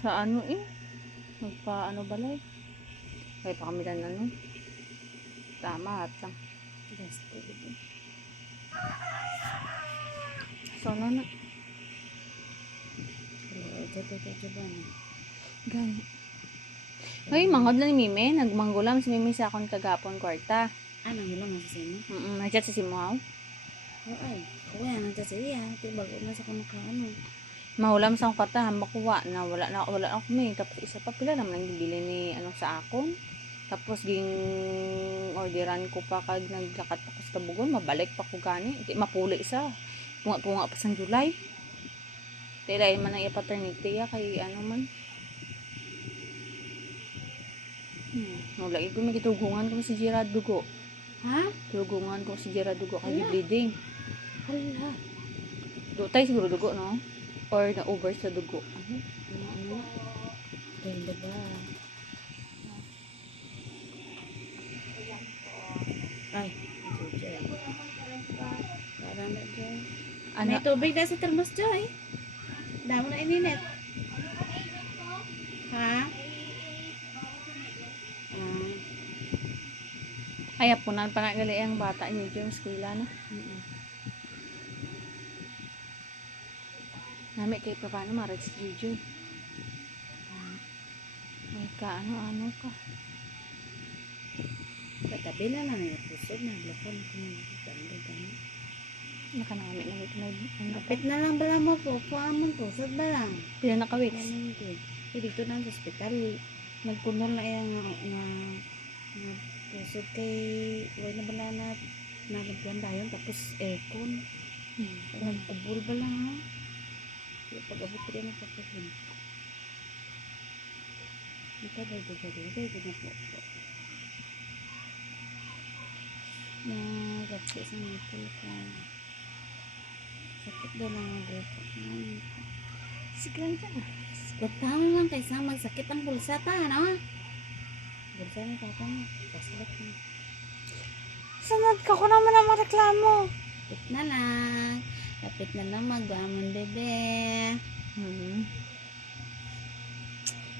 Sa ano eh? Magpa ano balay? Kaya pa kami lang ano? Tama at lang. Gasto gitu. So ano na? Kalau ito coba na. Gani. Ay, manghod na ni Mime. Nagmanggulam si Mime sa akong kagapon kwarta. Ano mo lang sa sino? Nag-chat si Simuaw. Oo ay. Kuya nang sa iya. Ito bago na sa kumakaano. Mahulam sa akong kwarta. Hambak kuha na wala ako may. Tapos isa pa pila naman ang bibili ni ano sa akon. Tapos ging orderan ko pa kag naglakat ako sa tabugon. Mabalik pa ko gani. Di mapuli isa. Punga pa sa July. Dahil man ang paternity ya kay ano man. Wala ko may gitugungan ko si Gerard Dugo. Ha? Tugungan ko si Gerard Dugo kay bleeding. Hala. Dutay siguro dugo no? Or na over sa dugo. Ano? Ganda ba? Ay, Joy. Parang na Joy. Ano? May tubig na sa termos Joy. Damo na ininit. Ha? Ay, apunan pa na gali ang bata niyo yung eskwela na. Nami kay paano marag si Juju. Ay ka, ano ka. Katabi na lang yung pusod na. Lakon ko ng ganda. Nakanami na ito may Kapit na lang bala mo po. Puamon pusod ba lang? pila na ka-weeks. Dito na sa ospital. Nagpunol na yung nga pusod kay wala na bala na nalagyan dayon tapos aircon. Nagkubul ba lang ha? Pag-abot ko rin ang pagkakun. Nakabay na po. Nagapsi sa nipple ka. Sakit daw lang ang buko. Siglan ka na. Tama lang kaysa magsakit ang bulsa ta, no? Bulsa na tata mo. Kaslit na. Sanad ka ko naman ang mareklamo. Kapit na lang. Kapit na lang magbangon, bebe.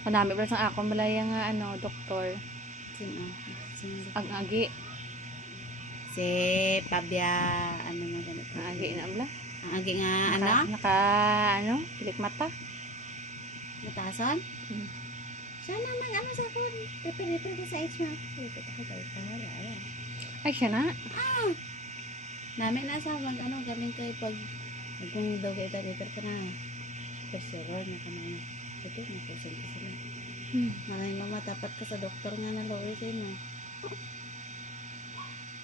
Panami pa sa akong balaya nga doktor. Sino? Ang agi. Si Pabia, ano na ganito? Ang agi na bala. Ang agi nga, ano? Pilik mata. Matason? Siya naman, ano sa akin? Reper ko sa HMA. Reper ako sa HMA. Ayan. Ay, siya na. Namin nasa galing kayo pag kung daw kayo reper ka na. Perseror na ka na. Ito, nakusin ka sila. Malay mo matapat ka sa doktor nga na lower sa inyo.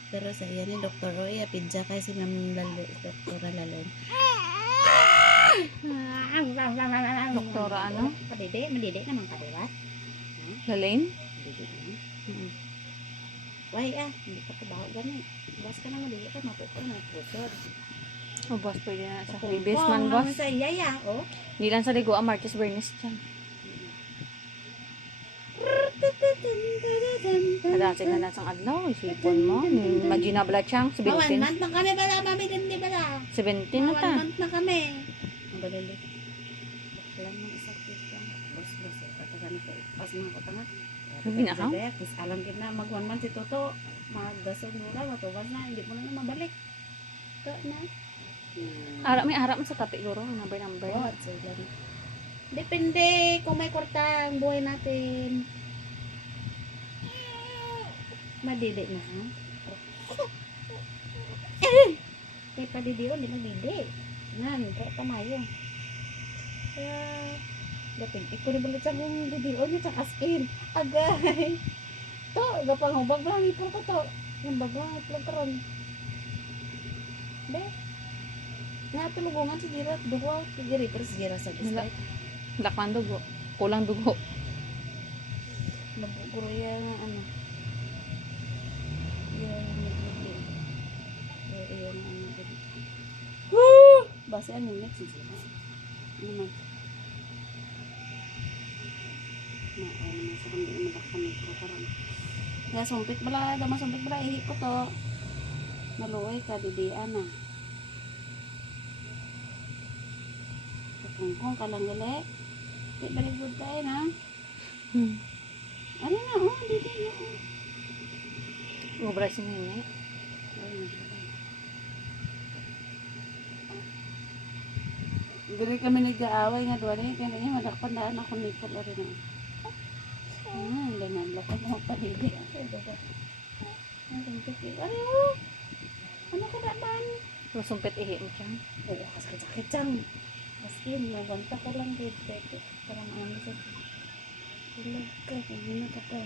Pero sa iya ni Dr. Roy, apidya kay si Ma'am Dr. Lalon. Doktora ano? Madide naman ka, diba? Lalain? Madide naman. Why hindi ka tabaho ganun. Bas ka na madide ka, mapupor na pusod. O boss, pwede na sa previous man boss. Sa iya, oh. Hindi lang sa ligo ang Marcus Bernis dyan. Kadasig na nasang adlaw, isipon mo. Magina bala chang, 17. 1 month na kami bala, mami, hindi bala. 17 na ta. 1 month na kami. Ang balili. Wala nang isakit ka. Bos, katagan ko. Pas mga katangat. Sabi na ka? Alam kita mag 1 month si Toto. Magdasog mura, matubas na. Hindi mo na mabalik. Ito na. May harap man sa tapi guro, number. Oh, depende kung may kwarta ang buhay natin. Madidi na, ha? Kaya padidi o, di magdidi. Nan, kaya tamayo. Kaya, dating, ikaw na balit sa mong didi o niya sa askin. Agay. To, gapang hubag lang, ipon ko to. Yung baglang, ipon ko ron. Be, natulugungan si Gira, dugo, sigiri, pero si Gira sa district. Lakman dugo. Kulang dugo. Nabuguro yan, ano. Basta ano next is ano man sa kami matakpan ko karon kaya sumpit bala dama sumpit bala ihi ko to maluoy ka didian na kung ka lang gali Di balik po tayo na. Hmm. Ano na, oh, dito na. Ubra si Nene. Dili kami nag-aaway nga doon eh. Kaya nga madakpandaan ako ni Paul rin. Ganun. Lakad mo palili. Ano ka naman? Susumpit ihi mo siya. Oo, sakit-sakit siyang. As in, magwanta ko lang dito. Parang ano sa... Tulog ka, kagina ka pa.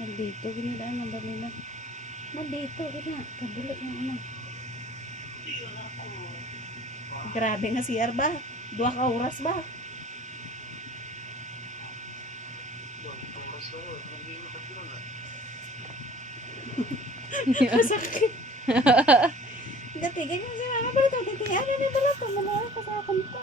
Nandito, ginidaan ang dami na. Nandito, gina. Kabulot na ano. Grabe nga siyar ba? 2 ka oras ba? Masakit. Gatigay ko siya. Ano ba ito? Gatigay. Ano ba ito? Manuha ka sa akin to.